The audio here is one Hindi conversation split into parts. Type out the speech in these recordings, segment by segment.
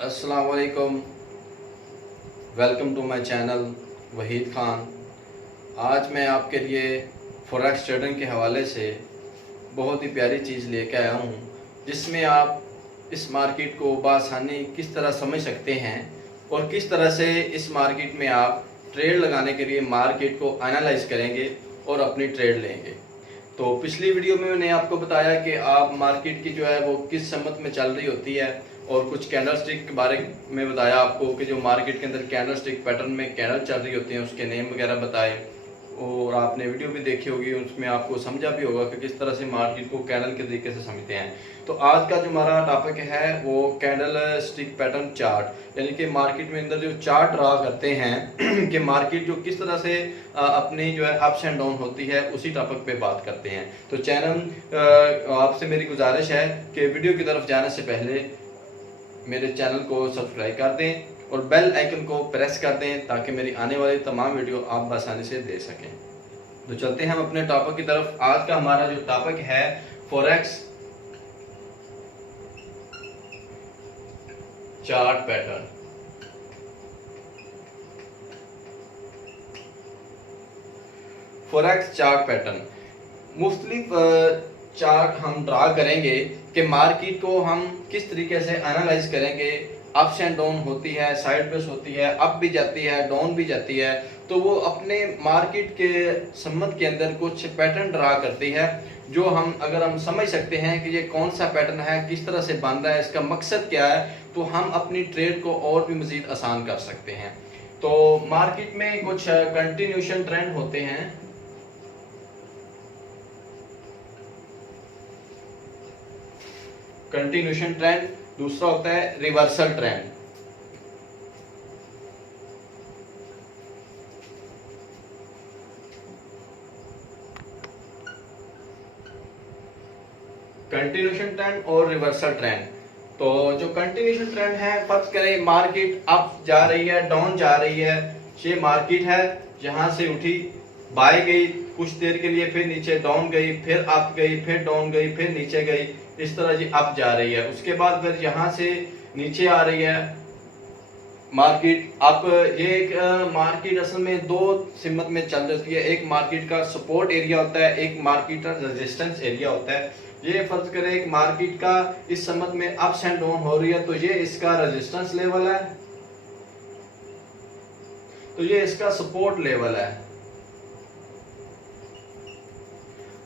अस्सलाम वालेकुम, welcome to my channel Waheed Khan. आज मैं आपके लिए फॉरेक्स ट्रेडिंग के हवाले से बहुत ही प्यारी चीज़ लेके आया हूँ, जिसमें आप इस मार्केट को बआसानी किस तरह समझ सकते हैं और किस तरह से इस मार्केट में आप ट्रेड लगाने के लिए मार्केट को एनालाइज करेंगे और अपनी ट्रेड लेंगे। तो पिछली वीडियो में मैंने आपको बताया कि आप मार्केट की जो है वो किस सम्मत में चल रही होती है और कुछ कैंडल स्टिक के बारे में बताया आपको कि जो मार्केट के अंदर कैंडल स्टिक पैटर्न में कैंडल चल रही होती हैं उसके नेम वगैरह बताए, और आपने वीडियो भी देखी होगी, उसमें आपको समझा भी होगा कि किस तरह से मार्केट को कैंडल के तरीके से समझते हैं। तो आज का जो हमारा टॉपिक है वो कैंडल स्टिक पैटर्न चार्ट, यानी कि मार्केट में अंदर जो चार्ट ड्रा करते हैं कि मार्केट जो किस तरह से अपनी जो है अप्स एंड डाउन होती है, उसी टॉपिक पे बात करते हैं। तो चैनल आपसे मेरी गुजारिश है कि वीडियो की तरफ जाने से पहले मेरे चैनल को सब्सक्राइब कर दें और बेल आइकन को प्रेस कर दें ताकि मेरी आने वाली तमाम वीडियो आप आसानी से दे सकें। तो चलते हैं हम अपने टॉपिक की तरफ। आज का हमारा जो टॉपिक है forex chart pattern. Forex chart pattern मुख्तलिफ चार्ट हम ड्रा करेंगे कि मार्केट को हम किस तरीके से एनालाइज करेंगे। अप्स एंड डाउन होती है, साइड वेज होती है, अप भी जाती है, डाउन भी जाती है। तो वो अपने मार्केट के सम्मत के अंदर कुछ पैटर्न ड्रा करती है, जो अगर हम समझ सकते हैं कि ये कौन सा पैटर्न है, किस तरह से बन रहा है, इसका मकसद क्या है, तो हम अपनी ट्रेड को और भी मजीद आसान कर सकते हैं। तो मार्केट में कुछ कंटिन्यूशन ट्रेंड होते हैं। कंटिन्यूशन ट्रेंड, दूसरा होता है रिवर्सल ट्रेंड। कंटिन्यूशन ट्रेंड और रिवर्सल ट्रेंड। तो जो कंटिन्यूशन ट्रेंड है, फर्ज करें मार्केट अप जा रही है, डाउन जा रही है। ये मार्केट है, यहां से उठी, बाय गई कुछ देर के लिए, फिर नीचे डाउन गई, फिर अप गई, फिर डाउन गई, फिर नीचे गई, इस तरह जी अप जा रही है। उसके बाद फिर यहाँ से नीचे आ रही है मार्केट। अब ये एक मार्केट असल में दो सिमत में चल जाती है। एक मार्केट का सपोर्ट एरिया होता है, एक मार्केट का रेजिस्टेंस एरिया होता है। ये फर्ज करें एक मार्केट का इस समत में अप्स एंड डाउन हो रही है, तो ये इसका रेजिस्टेंस लेवल है, तो ये इसका सपोर्ट लेवल है।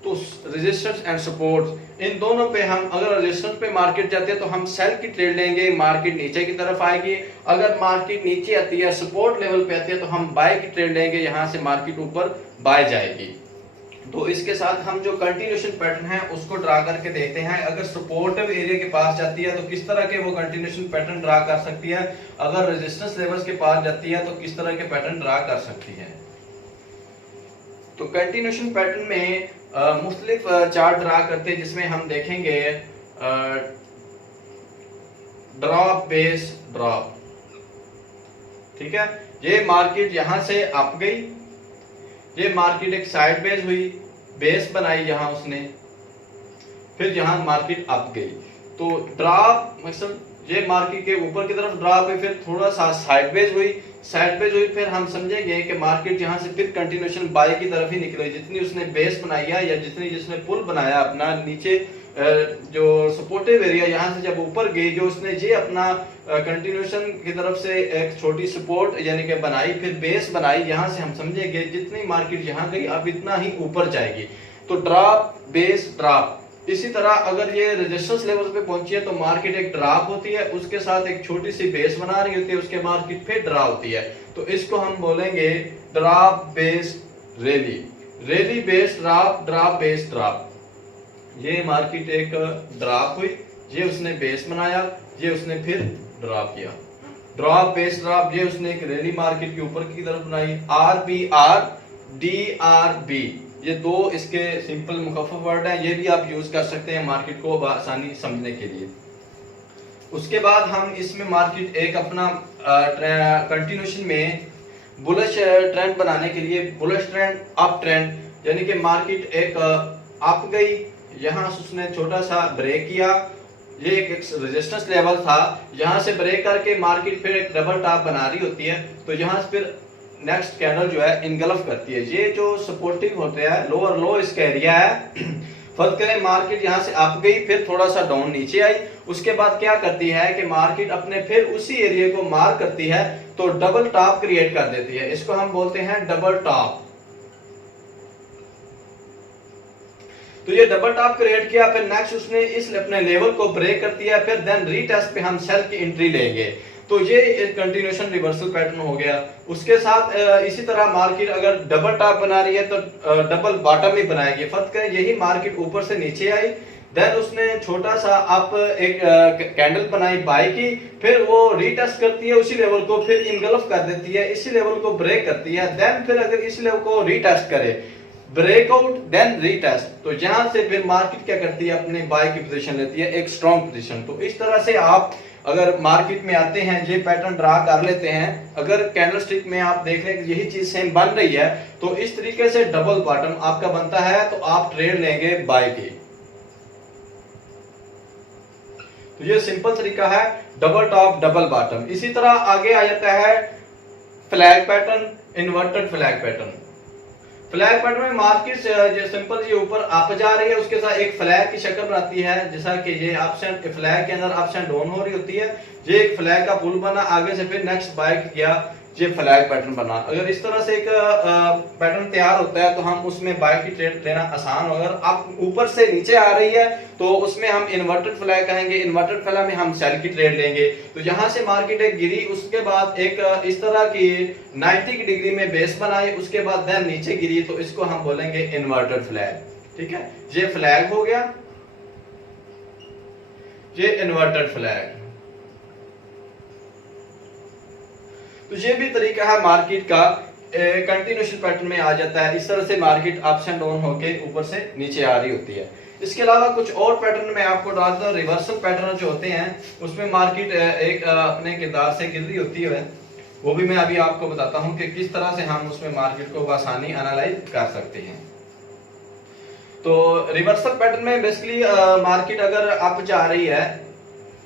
तो रेजिस्टेंस एंड सपोर्ट, इन दोनों पे हम अगर रेजिस्टेंस पे मार्केट जाती है तो हम सेल की ट्रेड लेंगे, मार्केट नीचे की तरफ आएगी। अगर मार्केट नीचे आती है, सपोर्ट लेवल पे आती है, तो हम बाय की ट्रेड लेंगे, यहां से मार्केट ऊपर बाय जाएगी। तो इसके साथ हम जो कंटिन्यूशन पैटर्न है उसको ड्रा करके देखते हैं। अगर सपोर्टिव एरिया के पास जाती है तो किस तरह के वो कंटिन्यूशन पैटर्न ड्रा कर सकती है, अगर रेजिस्टेंस लेवल्स के पास जाती है तो किस तरह के पैटर्न ड्रा कर सकती है। तो कंटिन्यूशन पैटर्न में मुख्तलिफ चार्ट ड्रा करते हैं, जिसमें हम देखेंगे ड्रॉप बेस ड्रॉप। ठीक है, ये मार्केट यहां से अप गई, ये मार्केट एक साइड बेस हुई, बेस बनाई यहां उसने, फिर यहां मार्केट अप गई। तो ड्रॉप मतलब ये मार्केट के ऊपर की तरफ ड्रॉप है, फिर थोड़ा सा साइड बेस हुई, साइड बेस हुई, फिर हम समझेंगे कि मार्केट यहां से फिर कंटिन्यूशन बाय की तरफ ही निकली। जितनी उसने बेस बनाई है या जिसने पुल बनाया अपना नीचे, जो सपोर्टिव एरिया यहां से जब ऊपर गई, जो उसने ये अपना कंटिन्यूशन की तरफ से एक छोटी सपोर्ट यानी कि बनाई, फिर बेस बनाई, यहां से हम समझेंगे जितनी मार्केट यहां गई अब इतना ही ऊपर जाएगी। तो ड्रॉप बेस ड्रॉप। इसी तरह अगर ये रेजिस्टेंस लेवल पे पहुंची है तो मार्केट एक ड्रॉप होती है, उसके साथ एक छोटी सी बेस बना रही होती है, उसके मार्केट फिर ड्रॉप होती है। तो इसको हम बोलेंगे drop base rally, rally base drop, drop base drop. ये मार्केट एक ड्रॉप हुई, ये उसने बेस बनाया, ये उसने फिर ड्रॉप किया, ड्रॉप बेस ड्रॉप। ये उसने एक रैली मार्केट के ऊपर की तरफ बनाई। R B R, D R B, ये दो इसके सिंपल मुखफ़फ़ वर्ड हैं, ये भी आप यूज कर सकते हैं मार्केट को आसानी समझने के लिए। उसके बाद हम इसमें मार्केट एक अपना कंटिन्यूशन में बुलिश ट्रेंड बनाने के लिए, बुलिश ट्रेंड अप ट्रेंड, यानी कि मार्केट एक अप गई, यहां उसने छोटा सा ब्रेक किया, ये एक रेजिस्टेंस लेवल था, यहाँ से ब्रेक करके मार्केट फिर एक डबल टॉप बना रही होती है, तो यहाँ से फिर नेक्स्ट कैंडल जो है इनगल्फ करती है। ये जो सपोर्टिव होते हैं लोअर लो इसका एरिया है। फर्ज करें मार्केट यहाँ से अप गई, फिर थोड़ा सा डाउन नीचे आई, उसके बाद क्या करती है कि मार्केट अपने फिर उसी एरिया को मार करती है, तो डबल टॉप क्रिएट कर देती है। इसको हम बोलते हैं डबल टॉप। तो ये डबल टॉप क्रिएट किया, फिर नेक्स्ट उसने इस अपने लेवल को ब्रेक कर दिया, फिर देन रीटेस्ट पे हम सेल की एंट्री लेंगे। तो ये एक कंटिन्यूएशन रिवर्सल पैटर्न हो गया। उसके साथ इसी तरह मार्केट अगर डबल टॉप बना रही है तो डबल बॉटम भी बनाएगी। फर्क करें यही मार्केट ऊपर से नीचे आई, देन उसने छोटा सा अप एक कैंडल बनाई बाय की, फिर वो रीटेस्ट करती है उसी लेवल को, फिर इनगल्फ कर देती है, इसी लेवल को ब्रेक करती है, देन फिर अगर इस लेवल को रीटेस्ट करे, ब्रेकआउट देन रीटेस्ट, तो यहां से फिर मार्केट क्या करती है अपने बाय की पोजीशन लेती है, एक स्ट्रॉन्ग पोजीशन। तो इस तरह से आप अगर मार्केट में आते हैं ये पैटर्न ड्रा कर लेते हैं। अगर कैंडलस्टिक में आप देख रहे हैं कि यही चीज सेम बन रही है, तो इस तरीके से डबल बॉटम आपका बनता है, तो आप ट्रेड लेंगे बाय की। तो ये सिंपल तरीका है डबल टॉप डबल बॉटम। इसी तरह आगे आ जाता है flag pattern, inverted flag pattern. Flag pattern में मार्केट जो सिंपल ये ऊपर अप जा रही है, उसके साथ एक फ्लैग की शक्ल बनाती है, जैसा कि ये अप्स एंड फ्लैग के अंदर अप्स एंड डाउन हो रही होती है। ये एक फ्लैग का पुल बना, आगे से फिर नेक्स्ट बाय किया, ये फ्लैग पैटर्न बना। अगर इस तरह से एक पैटर्न तैयार होता है तो हम उसमें बाय की ट्रेड लेना आसान होगा। अगर आप ऊपर से नीचे आ रही है तो उसमें हम इन्वर्टेड फ्लैग कहेंगे, इन्वर्टेड फ्लैग में हम सेल की ट्रेड लेंगे। तो यहाँ से मार्केट एक गिरी, उसके बाद एक इस तरह की 90 की डिग्री में बेस बनाई, उसके बाद देन नीचे गिरी, तो इसको हम बोलेंगे इन्वर्टेड फ्लैग। ठीक है, ये फ्लैग हो गया, ये इन्वर्टेड फ्लैग। तो ये भी तरीका है मार्केट का, कंटिन्यूएशन पैटर्न में आ जाता है। इस तरह से मार्केट अप्स एंड डाउन होके ऊपर से नीचे आ रही होती है। इसके अलावा कुछ और पैटर्न में आपको डालता हूं। रिवर्सल पैटर्न जो होते हैं उसमें मार्केट एक अपने किरदार से गिर रही होती है, वो भी मैं अभी आपको बताता हूं कि किस तरह से हम उसमें मार्केट को आसानी एनालाइज कर सकते हैं। तो रिवर्सल पैटर्न में बेसिकली मार्केट अगर अप जा रही है,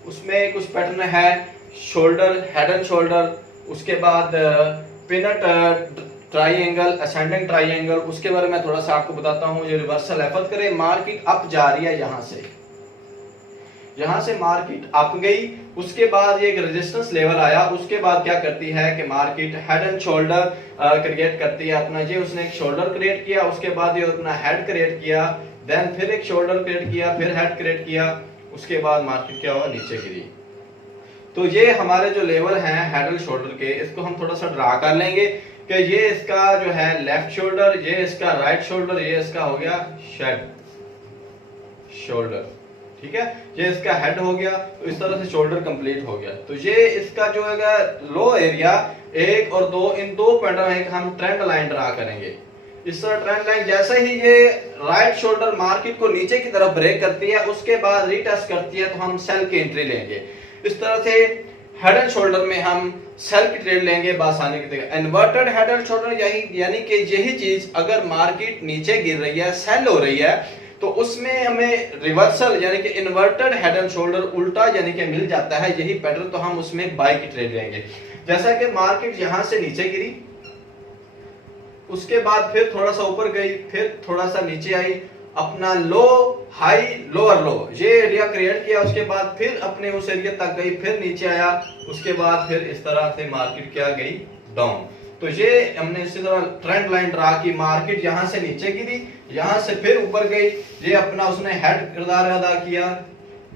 उसमें कुछ पैटर्न है शोल्डर, हेड एंड शोल्डर, उसके बाद पिनट ट्राइंगल, असेंडिंग ट्राइंगल, उसके बारे में थोड़ा सा आपको बताता हूं। ये रिवर्सल है, फर्ज करें मार्केट अप जा रही है, यहां से मार्केट अप गई, उसके बाद ये एक रेजिस्टेंस लेवल आया, उसके बाद क्या करती है कि market head and shoulder create करती है अपना। ये उसने एक शोल्डर क्रिएट किया, उसके बाद ये अपना हेड क्रिएट किया, देन फिर एक शोल्डर क्रिएट किया, फिर हेड क्रिएट किया, उसके बाद मार्केट क्या हुआ, नीचे गिरी। तो ये हमारे जो लेवल हैं हेड एंड शोल्डर के, इसको हम थोड़ा सा ड्रा कर लेंगे कि ये इसका जो है लेफ्ट शोल्डर, ये इसका राइट शोल्डर, ये इसका हो गया शेड शोल्डर। ठीक है, ये इसका हेड हो गया, तो इस तरह से शोल्डर कंप्लीट हो गया। तो ये इसका जो है लो एरिया 1 और 2, इन दो पैटर्न एक हम ट्रेंड लाइन ड्रा करेंगे। इस तरह ट्रेंड लाइन जैसे ही ये राइट शोल्डर मार्केट को नीचे की तरफ ब्रेक करती है, उसके बाद रीटेस्ट करती है, तो हम सेल की एंट्री लेंगे। इस तरह से हेड एंड शोल्डर में हम सेल की ट्रेड लेंगे बासानी की तरह। इन्वर्टेड हेड एंड शोल्डर यानी कि यही चीज अगर मार्केट नीचे गिर रही है, सेल हो रही है, तो उसमें हमें रिवर्सल यानी कि इन्वर्टेड हेड एंड शोल्डर उल्टा यानी कि मिल जाता है यही पैटर्न, तो हम उसमें बाय की ट्रेड लेंगे। जैसा कि मार्केट यहां से नीचे गिरी, उसके बाद फिर थोड़ा सा ऊपर गई, फिर थोड़ा सा नीचे आई, अपना लो हाई लोअर लो ये एरिया क्रिएट किया, उसके बाद फिर अपने उस एरिया तक गई, फिर नीचे आया, उसके बाद फिर इस तरह से मार्केट क्या गई डाउन। तो ये हमने इसी तरह ट्रेंड लाइन ड्रा की, मार्केट यहां से नीचे गिरी, यहां से फिर ऊपर गई, ये अपना उसने हेड किरदार अदा किया,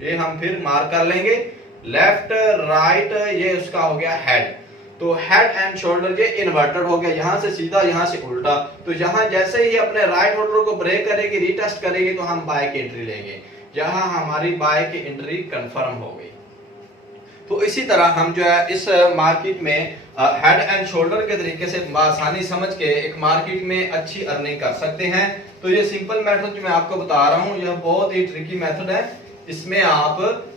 ये हम फिर मार्क कर लेंगे लेफ्ट राइट, ये उसका हो गया हेड। तो हेड एंड शोल्डर ये इन्वर्टेड हो गया, यहां से सीधा यहां से उल्टा। तो यहां जैसे ही अपने राइट शोल्डर को ब्रेक करेगी, रीटेस्ट करेगी, तो हम बाय की एंट्री लेंगे, यहां हमारी बाय की एंट्री कंफर्म हो गई। तो इसी तरह हम जो है इस मार्केट में हेड एंड शोल्डर के तरीके से आसानी समझ के एक मार्केट में अच्छी अर्निंग कर सकते हैं। तो ये सिंपल मेथड जो मैं आपको बता रहा हूं, यह बहुत ही ट्रिकी मेथड है। इसमें आप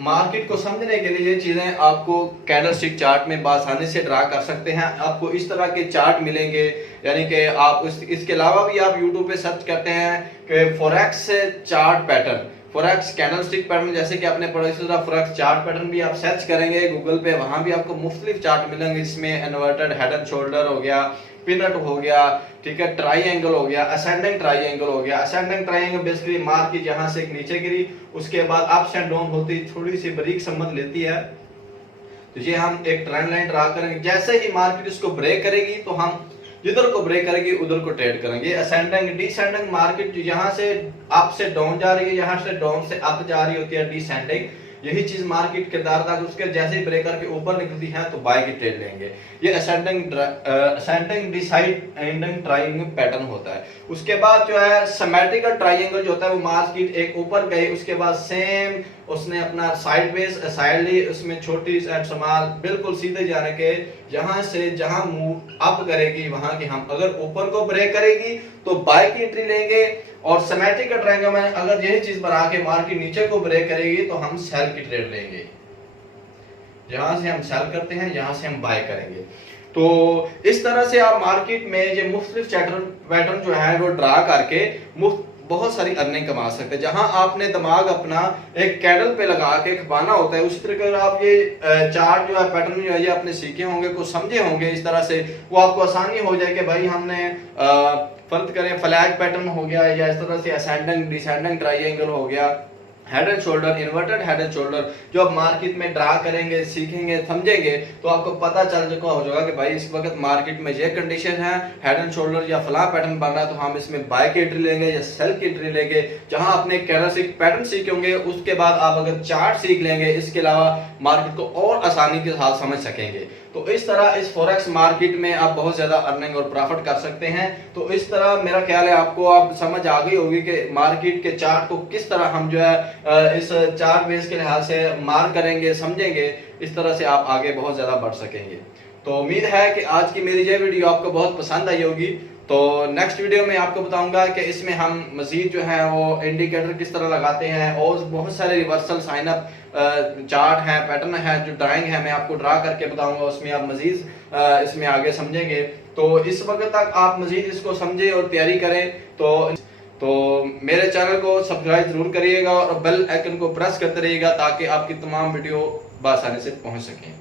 मार्केट को समझने के लिए ये चीजें आपको कैंडलस्टिक चार्ट में आसानी से ड्रा कर सकते हैं। आपको इस तरह के चार्ट मिलेंगे, यानी कि आप इसके अलावा भी आप YouTube पे सर्च करते हैं कि forex chart pattern, forex candlestick pattern, जैसे कि आपने पढ़ा इसी तरह फॉरेक्स चार्ट पैटर्न भी आप सर्च करेंगे गूगल पे, वहां भी आपको मुख्तलिफ चार्ट मिलेंगे। इसमें इन्वर्टेड हेड एंड शोल्डर हो गया, पिनट हो गया, ठीक है, ट्राइएंगल हो गया, असेंडिंग ट्राइएंगल हो गया। असेंडिंग ट्राइएंगल बेसिकली मार्केट यहां से नीचे गिरी, उसके बाद अप्स एंड डाउन होती थोड़ी सी बारीक समझ लेती है, तो ये हम एक ट्रेंड लाइन ड्रा करेंगे। जैसे ही मार्केट इसको ब्रेक करेगी तो हम जिधर को ब्रेक करेगी उधर को ट्रेड करेंगे। असेंडिंग डिसेंडिंग मार्केट यहां से अप से डाउन जा रही है, यहां से डाउन से अप जा रही होती है डिसेंडिंग, यही चीज मार्केट के दार तक उसके जैसे ही ब्रेकर के ऊपर निकलती है तो बाय की ट्रेड लेंगे। ये असेंडिंग डिसाइडिंग ट्रायंगल पैटर्न होता है। उसके बाद जो है सिमेट्रिकल ट्रायंगल जो होता है वो मार्केट एक ऊपर गई, उसके बाद सेम उसने अपना साइडवेज साइड ली, उसमें छोटी स्मॉल बिल्कुल सीधे जाने के, यहां से जहां मूव अप करेगी वहां की हम अगर ऊपर को ब्रेक करेगी तो बाय की एंट्री लेंगे, और सिमेट्रिकल ट्रायंगल में अगर यही चीज बना के मार्केट नीचे को ब्रेक करेगी तो हम सेल की ट्रेड लेंगे। जहां से हम सेल करते हैं यहां से हम बाय करेंगे। तो इस तरह से आप मार्केट में ये मुख्तलिफ पैटर्न जो है वो ड्रा करके बहुत सारी अर्निंग कमा सकते हैं। जहां आपने दिमाग अपना एक कैंडल पे लगा के खपाना होता है, उसी तरह आप ये चार्ट जो है पैटर्न जो है ये आपने सीखे होंगे, कुछ समझे होंगे, इस तरह से वो आपको आसानी हो जाए कि भाई हमने फर्ज करें फ्लैग पैटर्न हो गया, या इस तरह से असेंडिंग डिसेंडिंग ट्रायंगल हो गया, head and shoulder, inverted head and shoulder, जो आप मार्केट में ड्रा करेंगे, सीखेंगे, समझेंगे तो आपको पता चल चुका हो जाएगा कि भाई इस वक्त मार्केट में ये कंडीशन है, हेड एंड शोल्डर या फला पैटर्न बन रहा है तो हम इसमें बाय की एंट्री लेंगे या सेल की एंट्री लेंगे। जहां आपने कैंडलस्टिक पैटर्न सीखे होंगे उसके बाद आप अगर चार्ट सीख लेंगे, इसके अलावा मार्केट को और आसानी के साथ समझ सकेंगे। तो इस तरह इस फॉरेक्स मार्केट में आप बहुत ज्यादा अर्निंग और प्रॉफिट कर सकते हैं। तो इस तरह मेरा ख्याल है आपको आप समझ आ गई होगी कि मार्केट के चार्ट को किस तरह हम जो है इस चार्ट बेस के लिहाज से मार्क करेंगे, समझेंगे, इस तरह से आप आगे बहुत ज्यादा बढ़ सकेंगे। तो उम्मीद है कि आज की मेरी ये वीडियो आपको बहुत पसंद आई होगी। तो नेक्स्ट वीडियो में आपको बताऊंगा कि इसमें हम मजीद जो है वो इंडिकेटर किस तरह लगाते हैं, और बहुत सारे रिवर्सल साइन अप चार्ट है, पैटर्न है, जो ड्राइंग है मैं आपको ड्रा करके बताऊंगा, उसमें आप मजीद इसमें आगे समझेंगे। तो इस वक्त तक आप मजीद इसको समझे और तैयारी करें। तो मेरे चैनल को सब्सक्राइब जरूर करिएगा और बेल आइकन को प्रेस करते रहिएगा ताकि आपकी तमाम वीडियो बआसानी से पहुंच सकें।